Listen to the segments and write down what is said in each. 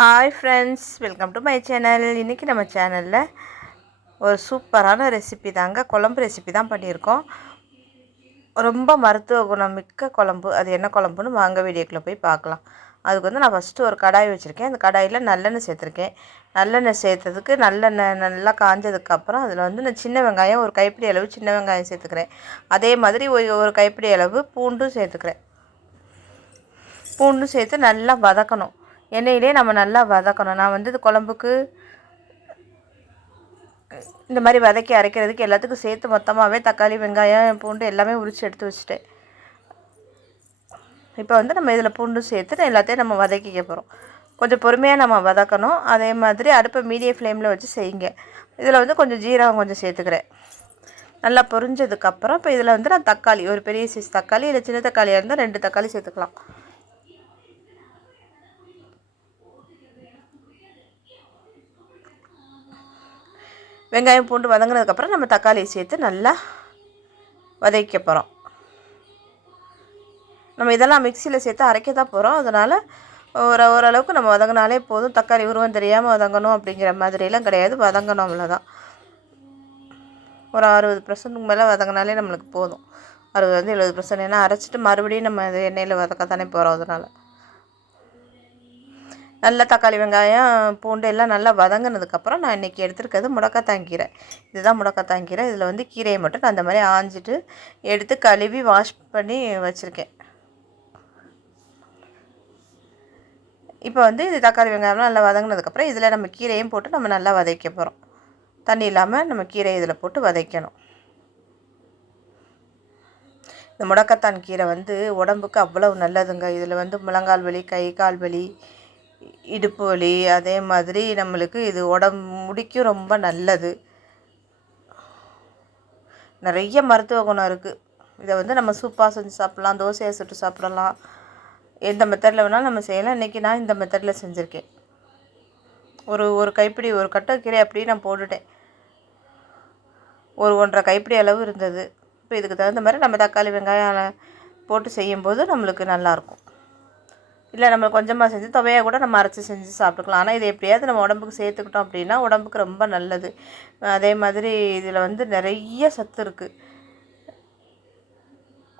Hi friends, welcome to my channel. இன்றைக்கி நம்ம சேனலில் ஒரு சூப்பரான ரெசிபி தாங்க, குழம்பு ரெசிபி தான் பண்ணியிருக்கோம். ரொம்ப மருத்துவ குணம் மிக்க குழம்பு. அது என்ன குழம்புன்னு வாங்க வீடியோக்குள்ளே போய் பார்க்கலாம். அதுக்கு நான் ஃபஸ்ட்டு ஒரு கடாய் வச்சுருக்கேன். அந்த கடாயில் நல்லெண்ணெய் சேர்த்துருக்கேன். நல்லெண்ணெய் சேர்த்ததுக்கு நல்லெண்ணெய் நல்லா காஞ்சதுக்கப்புறம் அதில் நான் சின்ன வெங்காயம் ஒரு கைப்பிடி அளவு சின்ன வெங்காயம் சேர்த்துக்கிறேன். அதே மாதிரி ஒரு கைப்பிடி அளவு பூண்டும் சேர்த்துக்கிறேன். பூண்டும் சேர்த்து நல்லா வதக்கணும். எண்ணெயிலே நம்ம நல்லா வதக்கணும். நான் இது குழம்புக்கு இந்த மாதிரி வதக்கி அரைக்கிறதுக்கு எல்லாத்துக்கும் சேர்த்து மொத்தமாகவே தக்காளி வெங்காயம் பூண்டு எல்லாமே உரித்து எடுத்து வச்சுட்டேன். இப்போ நம்ம இதில் பூண்டும் சேர்த்து எல்லாத்தையும் நம்ம வதக்கிக்க போகிறோம். கொஞ்சம் பொறுமையாக நம்ம வதக்கணும். அதே மாதிரி அடுப்பை மீடியம் ஃப்ளேமில் வச்சு செய்யுங்க. இதில் கொஞ்சம் ஜீரகம் கொஞ்சம் சேர்த்துக்கிறேன். நல்லா பொரிஞ்சதுக்கப்புறம் இப்போ இதில் நான் தக்காளி ஒரு பெரிய சைஸ் தக்காளி, இல்லை சின்ன தக்காளியாக இருந்தால் 2 தக்காளி சேர்த்துக்கலாம். வெங்காயம் பூண்டு வதங்கினதுக்கப்புறம் நம்ம தக்காளியை சேர்த்து நல்லா வதக்க போகிறோம். நம்ம இதெல்லாம் மிக்சியில் சேர்த்து அரைக்க தான் போகிறோம். அதனால் ஓரளவுக்கு நம்ம வதங்கினாலே போதும். தக்காளி உருவம் தெரியாமல் வதங்கணும் அப்படிங்கிற மாதிரிலாம் கிடையாது. வதங்கணும், அவ்வளோதான். ஒரு 60% மேலே வதங்கினாலே நம்மளுக்கு போதும். 60-70%. ஏன்னா அரைச்சிட்டு மறுபடியும் நம்ம எண்ணெயில் வதக்கத்தானே போகிறோம். அதனால் நல்லா தக்காளி வெங்காயம் பூண்டு எல்லாம் நல்லா வதங்கினதுக்கப்புறம் நான் இன்றைக்கி எடுத்துருக்கிறது முடக்கத்தான் கீரை. இதுதான் முடக்கத்தான் கீரை. இதில் கீரையை மட்டும் நான் அந்த மாதிரி ஆஞ்சிட்டு எடுத்து கழுவி வாஷ் பண்ணி வச்சுருக்கேன். இப்போ இது தக்காளி வெங்காயம்லாம் நல்லா வதங்கினதுக்கப்புறம் இதில் நம்ம கீரையும் போட்டு நம்ம நல்லா வதக்க போகிறோம். தண்ணி இல்லாமல் நம்ம கீரையை இதில் போட்டு வதக்கணும். இந்த முடக்கத்தான் கீரை உடம்புக்கு அவ்வளவு நல்லதுங்க. இதில் முழங்கால் வலி, கை கால் வலி, இடுப்பு வலி, அதே மாதிரி நம்மளுக்கு இது முடிக்கும் ரொம்ப நல்லது. நிறைய மருத்துவ குணம் இருக்குது. இதை நம்ம சூப்பாக செஞ்சு சாப்பிட்லாம், தோசையை சுட்டு சாப்பிடலாம். எந்த மெத்தடில் வேணாலும் நம்ம செய்யலாம். இன்றைக்கி நான் இந்த மெத்தடில் செஞ்சுருக்கேன். ஒரு கைப்பிடி ஒரு கட்டை கீரை அப்படியே நான் போட்டுட்டேன். ஒரு 1.5 கைப்பிடி அளவு இருந்தது. இப்போ இதுக்கு தகுந்த மாதிரி நம்ம தக்காளி வெங்காயம் போட்டு செய்யும்போது நம்மளுக்கு நல்லாயிருக்கும். இல்லை நம்ம கொஞ்சமாக செஞ்சு துவையாக கூட நம்ம அரைச்சி செஞ்சு சாப்பிட்டுக்கலாம். ஆனால் இது எப்படியாவது நம்ம உடம்புக்கு சேர்த்துக்கிட்டோம் அப்படின்னா உடம்புக்கு ரொம்ப நல்லது. அதே மாதிரி இதில் நிறைய சத்து இருக்குது.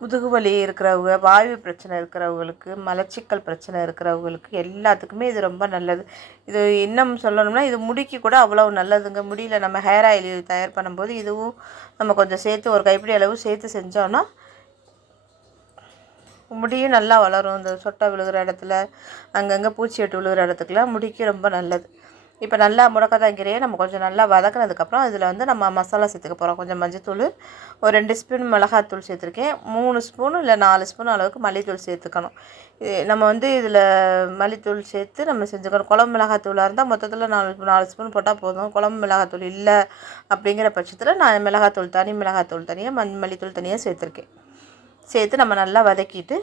முதுகு வலி இருக்கிறவங்க, வாயு பிரச்சனை இருக்கிறவங்களுக்கு, மலச்சிக்கல் பிரச்சனை இருக்கிறவங்களுக்கு எல்லாத்துக்குமே இது ரொம்ப நல்லது. இது இன்னும் சொல்லணும்னா இது முடிக்கு கூட அவ்வளோ நல்லதுங்க. முடியில் நம்ம ஹேர் ஆயில் தயார் பண்ணும்போது இதுவும் நம்ம கொஞ்சம் சேர்த்து ஒரு கைப்பிடி அளவு சேர்த்து செஞ்சோன்னா முடியும் நல்லா வளரும். இந்த சொட்டை விழுகிற இடத்துல, அங்கங்கே பூச்சி வெட்டு விழுகிற இடத்துக்குலாம் முடிக்கு ரொம்ப நல்லது. இப்போ நல்லா முடக்கத்தான் கீரையை நம்ம கொஞ்சம் நல்லா வதக்கினதுக்கப்புறம் இதில் நம்ம மசாலா சேர்த்துக்க போகிறோம். கொஞ்சம் மஞ்சத்தூள், ஒரு 2 ஸ்பூன் மிளகாத்தூள் சேர்த்துருக்கேன். 3 ஸ்பூன் இல்லை 4 ஸ்பூன் அளவுக்கு மல்லித்தூள் சேர்த்துக்கணும். நம்ம இதில் மல்லித்தூள் சேர்த்து நம்ம செஞ்சுக்கணும். குழம்பு மிளகாத்தூளாக இருந்தால் மொத்தத்தில் 4 ஸ்பூன் போட்டால் போதும். குழம்பு மிளகாத்தூள் இல்லை அப்படிங்கிற பட்சத்தில் நான் மிளகாத்தூள் தனி, மிளகாத்தூள் தனியாக, மல்லித்தூள் தனியாக சேர்த்துருக்கேன். சேர்த்து நம்ம நல்லா வதக்கிட்டு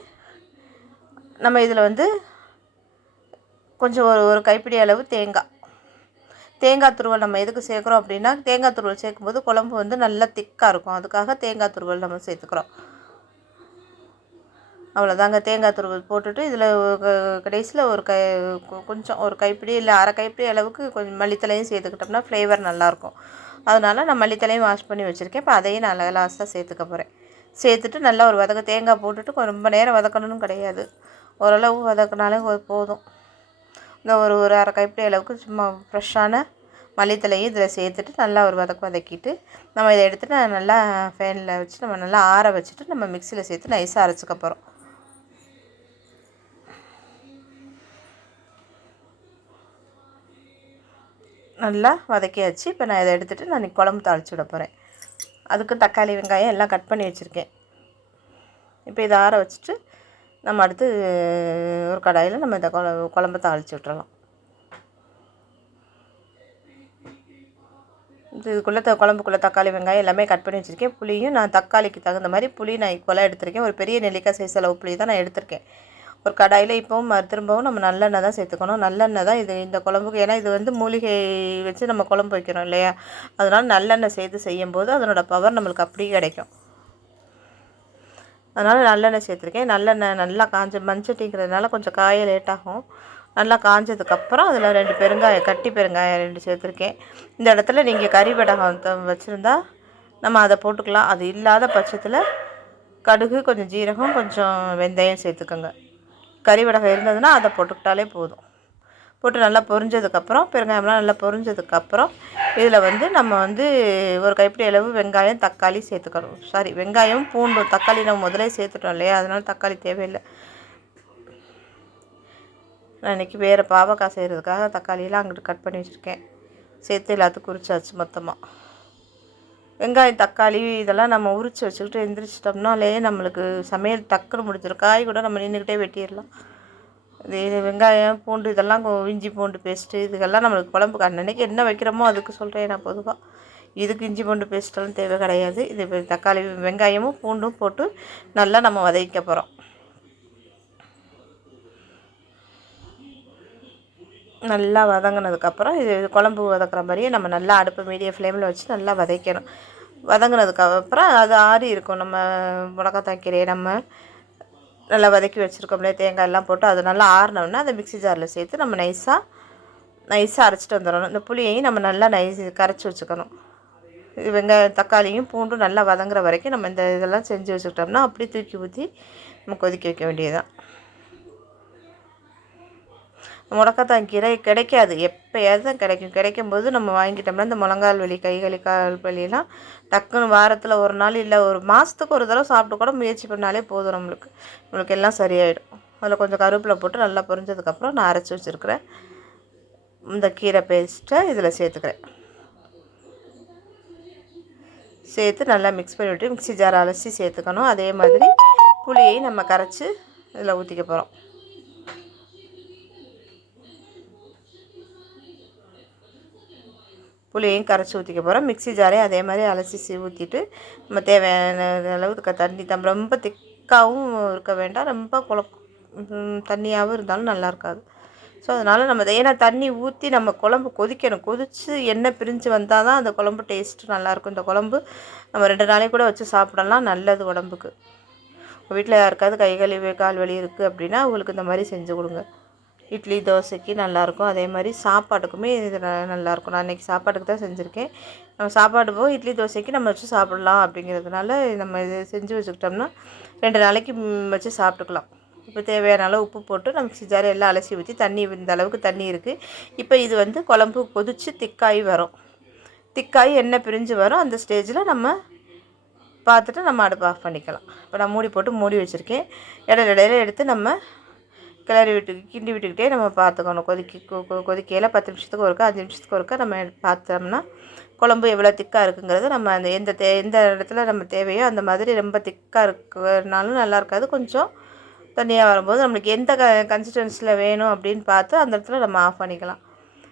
நம்ம இதில் கொஞ்சம் ஒரு கைப்பிடி அளவு தேங்காய் துருவல் நம்ம எதுக்கு சேர்க்குறோம் அப்படின்னா, தேங்காய் துருவல் சேர்க்கும்போது குழம்பு நல்லா திக்காக இருக்கும். அதுக்காக தேங்காய் துருவல் நம்ம சேர்த்துக்கிறோம். அவ்வளோதாங்க. தேங்காய் துருவல் போட்டுட்டு இதில் கடைசியில் கொஞ்சம் ஒரு கைப்பிடி இல்லை அரை கைப்பிடி அளவுக்கு கொஞ்சம் மல்லித்தலையும் சேர்த்துக்கிட்டோம்னா ஃப்ளேவர் நல்லாயிருக்கும். அதனால் நான் மல்லித்தலையும் வாஷ் பண்ணி வச்சுருக்கேன். இப்போ அதையும் நான் லாஸ்ட்டாக சேர்த்துக்க போகிறேன். சேர்த்துட்டு நல்லா ஒரு தேங்காய் போட்டுட்டு ரொம்ப நேரம் வதக்கணும்னு கிடையாது. ஓரளவு வதக்கினாலே போதும். இந்த ஒரு அரை கைப்பிடி அளவுக்கு சும்மா ஃப்ரெஷ்ஷான மல்லித்தலையும் இதில் சேர்த்துட்டு நல்லா ஒரு வதக்கிட்டு நம்ம இதை எடுத்துகிட்டு நல்லா ஃபேனில் வச்சு நம்ம நல்லா ஆற வச்சுட்டு நம்ம மிக்சியில் சேர்த்து நைஸாக அரைச்சிக்க போகிறோம். நல்லா வதக்கியாச்சு. இப்போ நான் இதை எடுத்துகிட்டு நான் குழம்பு தாளித்து விட போகிறேன். அதுக்கு தக்காளி வெங்காயம் எல்லாம் கட் பண்ணி வச்சுருக்கேன். இப்போ இதை ஆற வச்சுட்டு நம்ம அடுத்து ஒரு கடாயில் நம்ம இந்த குழம்பு தாளித்து விட்டுறலாம். இதுக்குள்ளே குழம்புக்குள்ளே தக்காளி வெங்காயம் எல்லாமே கட் பண்ணி வச்சுருக்கேன். புளியும் நான் தக்காளிக்கு தகுந்த மாதிரி புளி நான் ஈக்குவலாக எடுத்திருக்கேன். ஒரு பெரிய நெல்லிக்காய் சைஸ் அளவு புளி தான் நான் எடுத்திருக்கேன். ஒரு கடாயில் இப்போவும் திரும்பவும் நம்ம நல்லெண்ணெய் தான் சேர்த்துக்கணும். நல்லெண்ணெய் தான் இந்த குழம்புக்கு. ஏன்னா இது மூலிகை வச்சு நம்ம குழம்பு வைக்கிறோம் இல்லையா, அதனால் நல்லெண்ணெய் சேர்த்து செய்யும்போது அதனோட பவர் நம்மளுக்கு அப்படியே கிடைக்கும். அதனால் நல்லெண்ணெய் சேர்த்துருக்கேன். நல்லெண்ணெய் நல்லா காஞ்ச மண்சட்டிங்கிறதுனால கொஞ்சம் காய லேட்டாகும். நல்லா காஞ்சதுக்கப்புறம் அதில் 2 பெருங்காயம், கட்டி பெருங்காயம் 2 சேர்த்துருக்கேன். இந்த இடத்துல நீங்கள் கறி வடகம் வச்சுருந்தா நம்ம அதை போட்டுக்கலாம். அது இல்லாத பட்சத்தில் கடுகு, கொஞ்சம் ஜீரகம், கொஞ்சம் வெந்தயம் சேர்த்துக்கோங்க. கறி வடகம் இருந்ததுன்னா அதை போட்டுக்கிட்டாலே போதும். போட்டு நல்லா பொரிஞ்சதுக்கப்புறம், பெருங்காயம்லாம் நல்லா பொரிஞ்சதுக்கப்புறம் இதில் வந்து நம்ம வந்து ஒரு கைப்பிடி அளவு வெங்காயம், தக்காளி சேர்த்துக்கணும். வெங்காயம், பூண்டு, தக்காளி நம்ம முதலே சேர்த்துட்டோம் இல்லையா, அதனால் தக்காளி தேவையில்லை. நான் இன்றைக்கி வேறு பாவக்காய் செய்கிறதுக்காக தக்காளியெல்லாம் அங்கிட்டு கட் பண்ணி வச்சுருக்கேன். சேர்த்து எல்லாத்துக்கும் உரிச்சாச்சு மொத்தமாக. வெங்காயம், தக்காளி இதெல்லாம் நம்ம உரித்து வச்சுக்கிட்டு எந்திரிச்சிட்டோம்னாலே நம்மளுக்கு சமையல் டக்குன்னு முடிஞ்சிடும். காய் கூட நம்ம நின்றுக்கிட்டே வெட்டிடலாம். இது வெங்காயம், பூண்டு இதெல்லாம் இஞ்சி பூண்டு பேஸ்ட்டு இதுக்கெல்லாம் நம்மளுக்கு குழம்புக்கு அன்னன்னைக்கு என்ன வைக்கிறோமோ அதுக்கு சொல்கிறேன் நான் பொதுவாக. இதுக்கு இஞ்சி பூண்டு பேஸ்ட்டெல்லாம் தேவை கிடையாது. இது தக்காளி, வெங்காயமும் பூண்டும் போட்டு நல்லா நம்ம வதக்க போகிறோம். நல்லா வதங்கினதுக்கப்புறம் இது குழம்பு வதக்குற மாதிரியே நம்ம நல்லா அடுப்பு மீடியம் ஃப்ளேமில் வச்சு நல்லா வதக்கணும். வதங்கினதுக்கப்புறம் அது ஆறி இருக்கும். நம்ம முடக்கத்தான் கீரையை நம்ம நல்லா வதக்கி வச்சுருக்கோம்லே, தேங்காய் எல்லாம் போட்டு அது நல்லா ஆறினோன்னா அதை மிக்ஸி ஜாரில் சேர்த்து நம்ம நைஸாக அரைச்சிட்டு வந்துடணும். இந்த புளியையும் நம்ம நல்லா கரைச்சி வச்சுக்கணும். இது வெங்காயம், தக்காளியும் பூண்டும் நல்லா வதங்குற வரைக்கும் நம்ம இந்த இதெல்லாம் செஞ்சு வச்சுக்கிட்டோம்னா அப்படி தூக்கி ஊற்றி நம்ம கொதிக்க வைக்க வேண்டியதுதான். முடக்கத்தான் கீரை கிடைக்காது, எப்போயாவது தான் கிடைக்கும். கிடைக்கும்போது நம்ம வாங்கிட்டோம்னா இந்த முழங்கால் வலி, கால் வலியெல்லாம் டக்குன்னு வாரத்தில் ஒரு நாள் இல்லை ஒரு மாதத்துக்கு ஒரு தடவை சாப்பிட்டு கூட முயற்சி பண்ணாலே போதும். நம்மளுக்கு எல்லாம் சரியாயிடும். அதில் கொஞ்சம் கருவேப்பிலை போட்டு நல்லா பொரிஞ்சதுக்கப்புறம் நான் அரைச்சி வச்சுருக்கிறேன் இந்த கீரை பேஸ்ட்டை இதில் சேர்த்துக்கிறேன். சேர்த்து நல்லா மிக்ஸ் பண்ணிவிட்டு மிக்ஸி ஜார் அலசி சேர்த்துக்கணும். அதே மாதிரி புளியை நம்ம கரைச்சி இதில் ஊற்றிக்க போகிறோம். புளியையும் கரைச்சி ஊற்றிக்க போகிறோம். மிக்ஸி ஜாரையும் அதே மாதிரி அலசி ஊற்றிட்டு நம்ம தேவையான அளவுக்கு தண்ணி ரொம்ப திக்காகவும் இருக்க வேண்டாம், ரொம்ப தண்ணியாகவும் இருந்தாலும் நல்லா இருக்காது. ஸோ அதனால் நம்ம ஏன்னா தண்ணி ஊற்றி நம்ம குழம்பு கொதிக்கணும். கொதித்து எண்ணெய் பிரிஞ்சு வந்தால் தான் அந்த குழம்பு டேஸ்ட்டு நல்லாயிருக்கும். இந்த குழம்பு நம்ம 2 நாளைக்கு கூட வச்சு சாப்பிடலாம், நல்லது உடம்புக்கு. வீட்டில் யாருக்காவது கை கழுவி கால் வலி இருக்குது அப்படின்னா அவங்களுக்கு இந்த மாதிரி செஞ்சு கொடுங்க. இட்லி, தோசைக்கு நல்லாயிருக்கும். அதே மாதிரி சாப்பாட்டுக்குமே இது நல்லாயிருக்கும். நான் இன்றைக்கி சாப்பாட்டுக்கு தான் செஞ்சுருக்கேன். நம்ம சாப்பாடு போக இட்லி, தோசைக்கு நம்ம வச்சு சாப்பிட்லாம் அப்படிங்கிறதுனால நம்ம இது செஞ்சு வச்சுக்கிட்டோம்னா 2 நாளைக்கு வச்சு சாப்பிட்டுக்கலாம். இப்போ தேவையான அளவு உப்பு போட்டு நம்ம மிக்ஸி ஜார் எல்லாம் அலசி ஊற்றி தண்ணி இந்த அளவுக்கு தண்ணி இருக்குது. இப்போ இது வந்து குழம்பு கொதித்து திக்காகி வரும். திக்காகி எண்ணெய் பிரிஞ்சு வரும். அந்த ஸ்டேஜில் நம்ம பார்த்துட்டு நம்ம அடுப்பு ஆஃப் பண்ணிக்கலாம். இப்போ நான் மூடி போட்டு மூடி வச்சுருக்கேன். இடையில எடுத்து நம்ம கிண்டி விட்டுக்கிட்டே நம்ம பார்த்துக்கணும். கொதிக்கையில் 10 நிமிஷத்துக்கு ஒருக்கா 5 நிமிஷத்துக்கு ஒருக்கா நம்ம பார்த்தோம்னா குழம்பு எவ்வளோ திக்காக இருக்குங்கிறது நம்ம அந்த எந்த இடத்துல நம்ம தேவையோ அந்த மாதிரி ரொம்ப திக்காக இருக்கிறனாலும் நல்லா இருக்காது. கொஞ்சம் தண்ணியாக வரும்போது நம்மளுக்கு எந்த கன்சிஸ்டன்சியில் வேணும் அப்படின்னு பார்த்து அந்த இடத்துல நம்ம ஆஃப் பண்ணிக்கலாம்.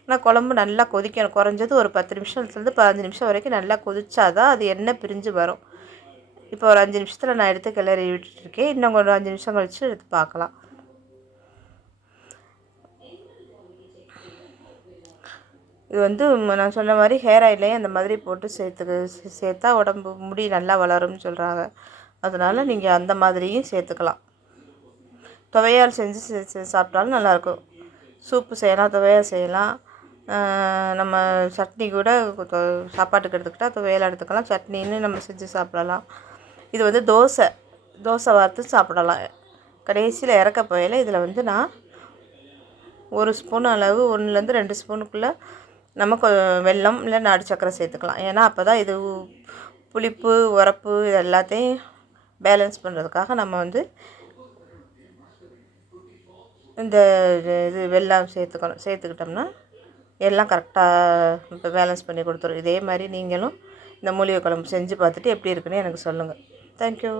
ஆனால் குழம்பு நல்லா கொதிக்கணும். குறைஞ்சது ஒரு 10 நிமிஷத்துலேருந்து 15 நிமிஷம் வரைக்கும் நல்லா கொதிச்சாதான் அது எண்ணெய் பிரிஞ்சு வரும். இப்போ ஒரு 5 நிமிஷத்தில் நான் எடுத்து கிளறி விட்டுருக்கேன். இன்னும் ஒரு 5 நிமிஷம் கழித்து எடுத்து பார்க்கலாம். இது வந்து நான் சொன்ன மாதிரி ஹேர் ஆயிலையும் அந்த மாதிரி போட்டு சேர்த்தா உடம்பு முடி நல்லா வளரும்னு சொல்கிறாங்க. அதனால் நீங்கள் அந்த மாதிரியும் சேர்த்துக்கலாம். துவையால் செஞ்சு சாப்பிட்டாலும் நல்லாயிருக்கும். சூப்பு செய்யலாம், துவையால் செய்யலாம். நம்ம சட்னி கூட சாப்பாட்டுக்கு எடுத்துக்கிட்டால் துவையால் எடுத்துக்கலாம். சட்னின்னு நம்ம செஞ்சு சாப்பிடலாம். இது வந்து தோசை வார்த்து சாப்பிடலாம். கடைசியில் இறக்க போயில இதில் வந்து நான் 1 ஸ்பூன் அளவு 1லேருந்து 2 ஸ்பூனுக்குள்ளே நமக்கு வெல்லம் இல்லை நாட்டு சக்கரை சேர்த்துக்கலாம். ஏன்னா அப்போ தான் இது புளிப்பு, உரப்பு இது எல்லாத்தையும் பேலன்ஸ் பண்ணுறதுக்காக நம்ம வந்து இந்த இது வெல்லம் சேர்த்துக்கிட்டோம்னா எல்லாம் கரெக்டாக இப்போ பேலன்ஸ் பண்ணி கொடுத்துரும். இதே மாதிரி நீங்களும் இந்த மூலிகை குழம்பு செஞ்சு பார்த்துட்டு எப்படி இருக்குன்னு எனக்கு சொல்லுங்கள். தேங்க்யூ.